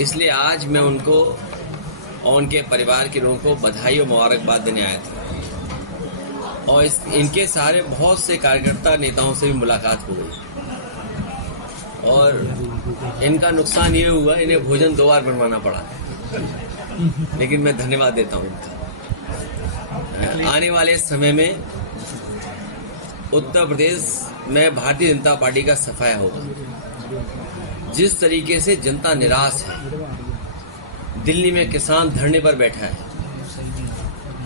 इसलिए आज मैं उनको और उनके परिवार के लोगों को बधाई और मुबारकबाद देने आया था। और इनके सारे बहुत से कार्यकर्ता नेताओं से भी मुलाकात हो गई और इनका नुकसान ये हुआ, इन्हें भोजन 2 बार बनवाना पड़ा, लेकिन मैं धन्यवाद देता हूँ इनका। आने वाले समय में उत्तर प्रदेश में भारतीय जनता पार्टी का सफाया होगा। जिस तरीके से जनता निराश है, दिल्ली में किसान धरने पर बैठा है,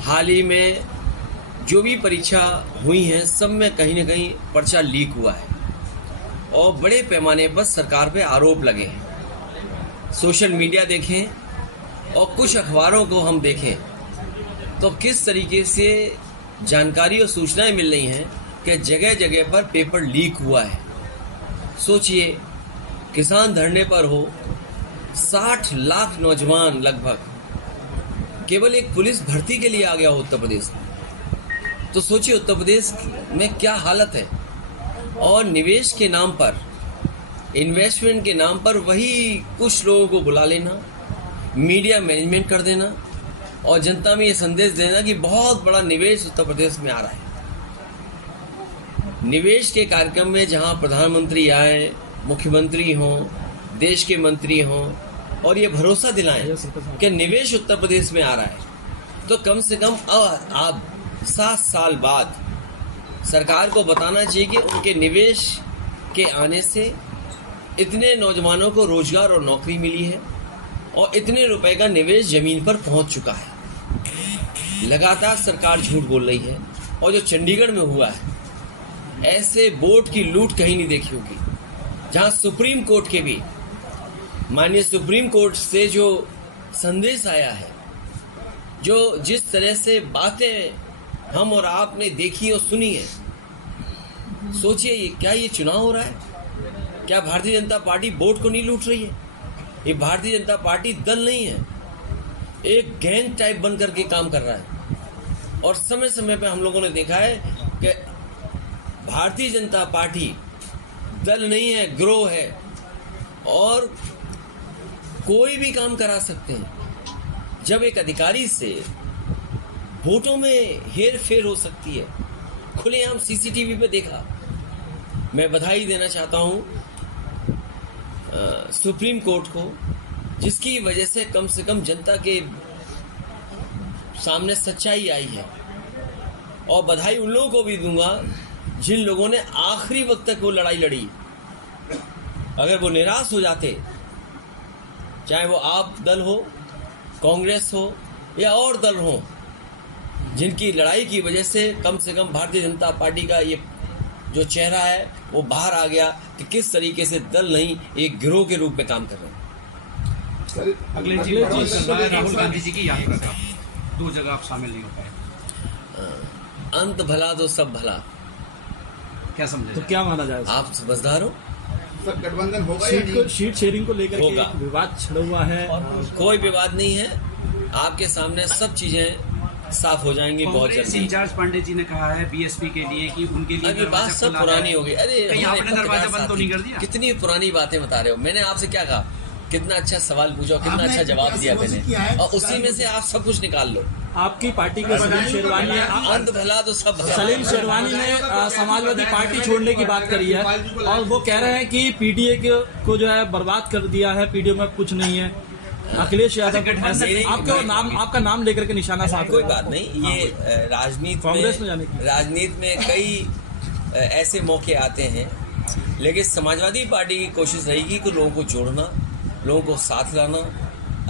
हाल ही में जो भी परीक्षा हुई है सब में कहीं न कहीं पर्चा लीक हुआ है और बड़े पैमाने पर सरकार पे आरोप लगे हैं। सोशल मीडिया देखें और कुछ अखबारों को हम देखें तो किस तरीके से जानकारी और सूचनाएं मिल रही हैं कि जगह जगह पर पेपर लीक हुआ है। सोचिए, किसान धरने पर हो, 60 लाख नौजवान लगभग केवल एक पुलिस भर्ती के लिए आ गया हो उत्तर प्रदेश में, तो सोचिए उत्तर प्रदेश में क्या हालत है। और निवेश के नाम पर, इन्वेस्टमेंट के नाम पर वही कुछ लोगों को बुला लेना, मीडिया मैनेजमेंट कर देना और जनता में ये संदेश देना कि बहुत बड़ा निवेश उत्तर प्रदेश में आ रहा है। निवेश के कार्यक्रम में जहां प्रधानमंत्री आए, मुख्यमंत्री हों, देश के मंत्री हों और ये भरोसा दिलाएं कि निवेश उत्तर प्रदेश में आ रहा है, तो कम से कम अब आप 7 साल बाद सरकार को बताना चाहिए कि उनके निवेश के आने से इतने नौजवानों को रोजगार और नौकरी मिली है और इतने रुपए का निवेश जमीन पर पहुंच चुका है। लगातार सरकार झूठ बोल रही है और जो चंडीगढ़ में हुआ है, ऐसे बोर्ड की लूट कहीं नहीं देखी होगी, जहां सुप्रीम कोर्ट के भी माननीय सुप्रीम कोर्ट से जो संदेश आया है, जो जिस तरह से बातें हम और आपने देखी और सुनी है, सोचिए क्या ये चुनाव हो रहा है? क्या भारतीय जनता पार्टी बोर्ड को नहीं लूट रही है? ये भारतीय जनता पार्टी दल नहीं है, एक गैंग टाइप बन करके काम कर रहा है। और समय समय पे हम लोगों ने देखा है कि भारतीय जनता पार्टी दल नहीं है, गिरोह है और कोई भी काम करा सकते हैं। जब एक अधिकारी से वोटों में हेर फेर हो सकती है, खुलेआम सीसीटीवी पे देखा। मैं बधाई देना चाहता हूं सुप्रीम कोर्ट को, जिसकी वजह से कम जनता के सामने सच्चाई आई है। और बधाई उन लोगों को भी दूंगा जिन लोगों ने आखिरी वक्त तक वो लड़ाई लड़ी। अगर वो निराश हो जाते, चाहे वो आप दल हो, कांग्रेस हो या और दल हो, जिनकी लड़ाई की वजह से कम भारतीय जनता पार्टी का ये जो चेहरा है वो बाहर आ गया कि किस तरीके से दल नहीं एक गिरोह के रूप में काम कर रहे हैं। अगले जिले राहुल गांधी जी की यात्रा का 2 जगह आप शामिल नहीं हो पाए। अंत भला तो सब भला, क्या समझे? तो क्या माना जाए? आप समझदार हो? सब गठबंधन होगा, सीट शेयरिंग को लेकर के विवाद छिड़ा हुआ है। कोई विवाद नहीं है, आपके सामने सब चीजें साफ हो जाएंगी बहुत जल्दी। इंचार्ज पांडे जी ने कहा है बीएसपी के लिए कि उनके लिए अभी बात सब पुरानी हो गई। अरे आपने दरवाजा बंद तो नहीं कर दिया? कितनी पुरानी बातें बता रहे हो। मैंने आपसे क्या कहा, कितना अच्छा सवाल पूछा, कितना अच्छा जवाब दिया मैंने, और उसी में से आप सब कुछ निकाल लो। आपकी पार्टी के सलीम शेरवानी, अंत भला तो सब भला। सलीम शेरवानी ने समाजवादी पार्टी छोड़ने की बात करी है और वो कह रहे हैं कि पीडीए को जो है बर्बाद कर दिया है, पीडीए में कुछ नहीं है। अखिलेश यादव आपका नाम लेकर के निशाना साध। कोई बात नहीं, ये राजनीति में कई ऐसे मौके आते हैं, लेकिन समाजवादी पार्टी की कोशिश रहेगी कि लोगों को जोड़ना, लोगों को साथ लाना।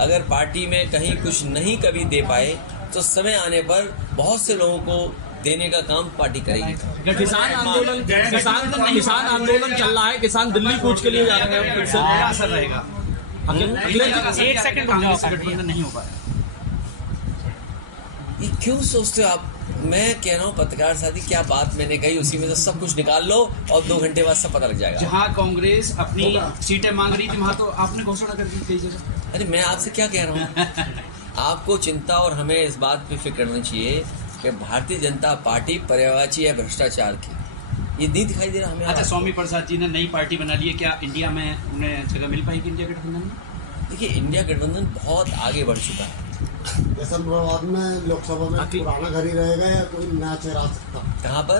अगर पार्टी में कहीं कुछ नहीं कभी दे पाए तो समय आने पर बहुत से लोगों को देने का काम पार्टी करेगी। किसान आंदोलन चल रहा है, किसान दिल्ली कूच के लिए जा रहे हैं, फिर से क्या असर रहेगा? एक सेकंड गठबंधन नहीं हो पाया। ये क्यों सोचते हो आप? मैं कह रहा हूँ पत्रकार साथी, क्या बात मैंने कही उसी में से सब कुछ निकाल लो और 2 घंटे बाद सब पता लग जाएगा। जहाँ कांग्रेस अपनी सीटें मांग रही थी वहाँ तो आपने घोषणा कर दी कई जगह। अरे मैं आपसे क्या कह रहा हूँ आपको चिंता और हमें इस बात पे फिक्र करनी चाहिए कि भारतीय जनता पार्टी पर्यायवाची है भ्रष्टाचार की। ये नहीं दिखाई दे रहा हमें। अच्छा, स्वामी प्रसाद जी ने नई पार्टी बना ली है, क्या इंडिया में उन्हें जगह मिल पाएगी इंडिया गठबंधन में? देखिए, इंडिया गठबंधन बहुत आगे बढ़ चुका है। मुरादाबाद में लोकसभा में पुराना घर ही रहेगा या कोई नया चेहरा आ सकता? कहाँ पर?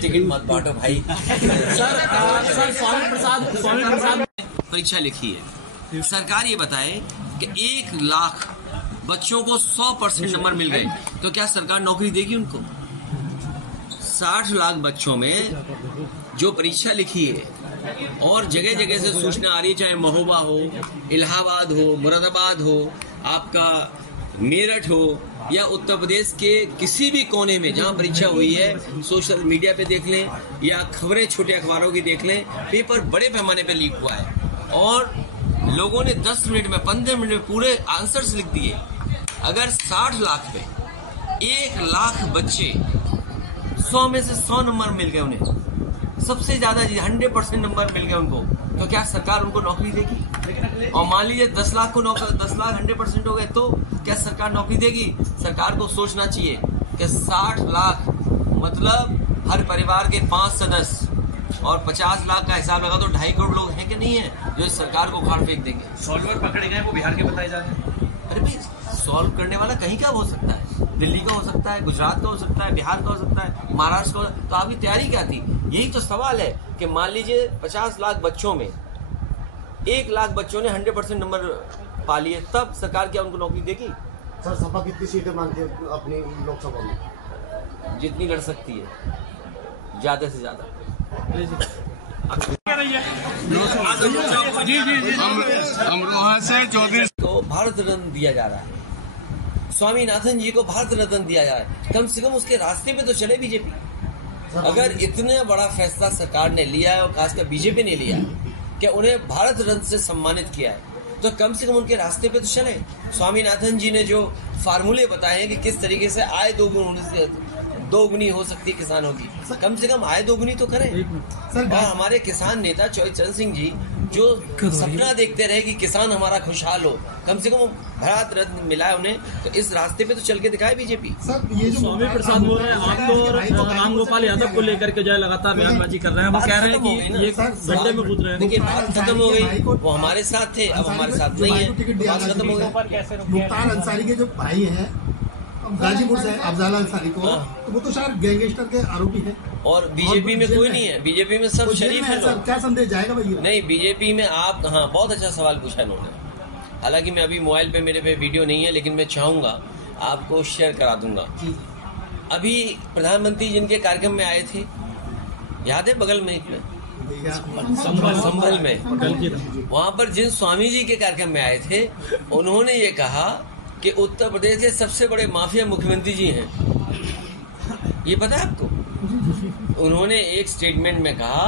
टिकट मत बांटो भाई। सर स्वामी प्रसाद परीक्षा लिखी है, सरकार ये बताए कि 1 लाख बच्चों को 100% नंबर मिल गए, तो क्या सरकार नौकरी देगी उनको? 60 लाख बच्चों में जो परीक्षा लिखी है और जगह जगह से सूचना आ रही है, चाहे महोबा हो, इलाहाबाद हो, मुरादाबाद हो, आपका मेरठ हो या उत्तर प्रदेश के किसी भी कोने में जहां परीक्षा हुई है, सोशल मीडिया पे देख लें या खबरें छोटे अखबारों की देख लें, पेपर बड़े पैमाने पे लीक हुआ है और लोगों ने 10 मिनट में 15 मिनट में पूरे आंसर्स लिख दिए। अगर 60 लाख पे 1 लाख बच्चे 100 में से 100 नंबर मिल गए, उन्हें सबसे ज्यादा 100% नंबर मिल गए उनको, तो क्या सरकार उनको नौकरी देगी? और मान लीजिए 10 लाख को 10 लाख 100% हो गए, तो क्या सरकार नौकरी देगी? सरकार को सोचना चाहिए कि 60 लाख मतलब हर परिवार के 5 सदस्य और 50 लाख का हिसाब लगा तो 2.5 करोड़ लोग हैं कि नहीं है जो इस सरकार को उखाड़ फेंक देंगे। सॉल्वर पकड़े गए वो बिहार के बताए जा रहे हैं। अरे भाई, सॉल्व करने वाला कहीं का हो सकता है, दिल्ली का हो सकता है, गुजरात का हो सकता है, बिहार का हो सकता है, महाराष्ट्र का। तो आपकी तैयारी क्या थी? यही तो सवाल है कि मान लीजिए 50 लाख बच्चों में 1 लाख बच्चों ने 100% नंबर पा लिए, तब सरकार क्या उनको नौकरी देगी? सर, सपा कितनी सीटें मांगती है अपनी लोकसभा में? जितनी लड़ सकती है, ज्यादा से ज्यादा। अमरोहा से 34 को भारत रत्न दिया जा रहा है, स्वामीनाथन जी को भारत रत्न दिया जा रहा है, कम से कम उसके रास्ते पे तो चले बीजेपी। अगर इतना बड़ा फैसला सरकार ने लिया है और खासकर बीजेपी ने लिया है कि उन्हें भारत रत्न से सम्मानित किया है, तो कम से कम उनके रास्ते पे तो चले। स्वामीनाथन जी ने जो फार्मूले बताए हैं कि किस तरीके से आय दोगुनी हो सकती है किसानों की, कम से कम आय दोगुनी तो करें। और हमारे किसान नेता चौधरी चरण सिंह जी जो सपना देखते रहे कि किसान हमारा खुशहाल हो, कम से कम भारत रत्न मिला है उन्हें, तो इस रास्ते पे तो चल के दिखाए बीजेपी। सर, ये जो स्वामी प्रसाद बोल रहे हैं, आप तो राम गोपाल यादव को लेकर के जो है लगातार बयानबाजी कर रहे हैं, वो कह रहे हैं कि ये गड्ढे में कूद रहे हैं। देखिए, बात खत्म हो गई, वो हमारे साथ थे, अब हमारे साथ नहीं है, बात खत्म हो गई। मुख्तार अंसारी के जो भाई हैं गाजीपुर से, अफजाल अंसारी को, तो वो तो शायद गैंगस्टर के आरोपी हैं और बीजेपी में कोई नहीं है, बीजेपी में सब शरीफ है लोग। क्या संदेश जाएगा भैया? नहीं, बीजेपी में आप, हाँ, बहुत अच्छा सवाल पूछा इन्होंने। हालांकि मैं अभी मोबाइल पे मेरे पे वीडियो नहीं है, लेकिन मैं चाहूंगा आपको शेयर करा दूंगा। अभी प्रधानमंत्री जिनके कार्यक्रम में आए थे, याद है, बगल में संभल में, वहां पर जिन स्वामी जी के कार्यक्रम में आए थे, उन्होंने ये कहा कि उत्तर प्रदेश के सबसे बड़े माफिया मुख्यमंत्री जी हैं। ये पता है आपको? उन्होंने एक स्टेटमेंट में कहा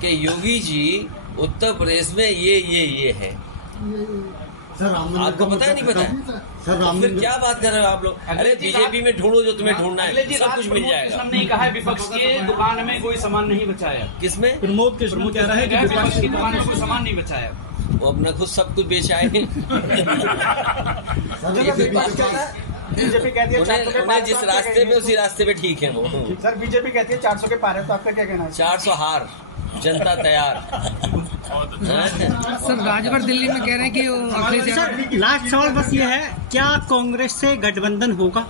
कि योगी जी उत्तर प्रदेश में ये है। सर, आपको पता है नहीं पता है? सर, फिर क्या बात कर रहे हो आप लोग? अरे बीजेपी में ढूंढो जो तुम्हें ढूंढना है, सब कुछ मिल जाएगा। नहीं कहा है विपक्ष के दुकान में कोई सामान नहीं बचाया। किसमें? प्रमोद कह रहे हैं कि विपक्ष की दुकान में कोई सामान नहीं बचाया। वो अपना खुद सब कुछ बेच आए। बीजेपी कहती है 400 के उन्हें जिस रास्ते पे उसी रास्ते पे ठीक है वो। सर, बीजेपी कहती है 400 के पार है, तो आपका क्या कहना है? 400 हार, जनता तैयार। सर, राजभर दिल्ली में कह रहे हैं कि अखिलेश। सर, लास्ट सवाल बस ये है, क्या कांग्रेस से गठबंधन होगा?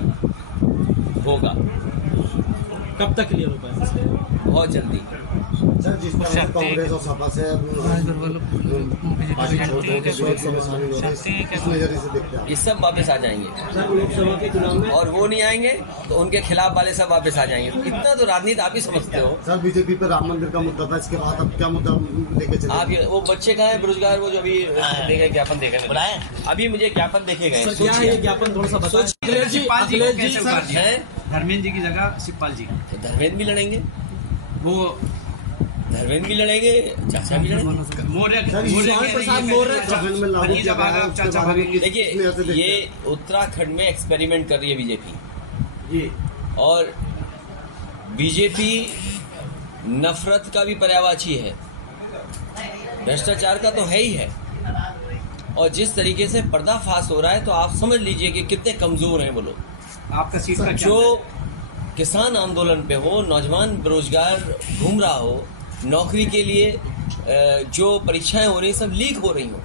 होगा। कब तक क्लियर हो पाएगा? बहुत जल्दी। सर, जिस तरह से कांग्रेस और सपा से पार्टी छोड़ दो तो बीजेपी में शामिल हो रहे हैं, किस नजरिए से देखते हैं? ये सब वापस आ जाएंगे लोकसभा के चुनाव में, और वो नहीं आएंगे तो उनके खिलाफ वाले सब वापस आ जाएंगे। इतना तो राजनीति आप ही समझते हो। सर, बीजेपी पे राम मंदिर का मुद्दा था, इसके बाद अब क्या मुद्दा लेके चले? आप वो बच्चे कहाँ है बेरोजगार, वो जो अभी देखे ज्ञापन देखे बुलाए, अभी मुझे ज्ञापन देखे गए। क्या है ये ज्ञापन, थोड़ा सा बताएं। अखिलेश जी है, धर्मेंद्र जी की जगह शिवपाल जी। तो धर्मेंद्र भी लड़ेंगे, वो धर्मेंद्र भी लड़ेंगे, चाचा भी लड़ेंगे। देखिए, ये उत्तराखंड में एक्सपेरिमेंट कर रही है बीजेपी, और बीजेपी नफरत का भी पर्यायवाची है, भ्रष्टाचार का तो है ही है। और जिस तरीके से पर्दाफाश हो रहा है, तो आप समझ लीजिए कि कितने कमजोर हैं वो लोग। आपका सीट का जो किसान आंदोलन पे हो, नौजवान बेरोजगार घूम रहा हो नौकरी के लिए, जो परीक्षाएं हो रही सब लीक हो रही हो,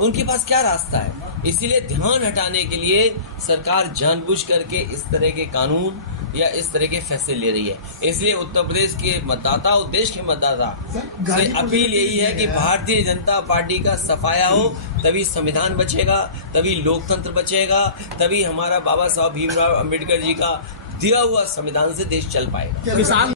उनके पास क्या रास्ता है? इसीलिए ध्यान हटाने के लिए सरकार जानबूझ करके इस तरह के कानून या इस तरह के फैसले ले रही है। इसलिए उत्तर प्रदेश के मतदाता और देश के मतदाता से अपील यही है कि भारतीय जनता पार्टी का सफाया हो, तभी संविधान बचेगा, तभी लोकतंत्र बचेगा, तभी हमारा बाबा साहब भीमराव अंबेडकर जी का दिया हुआ संविधान से देश चल पाएगा। किसान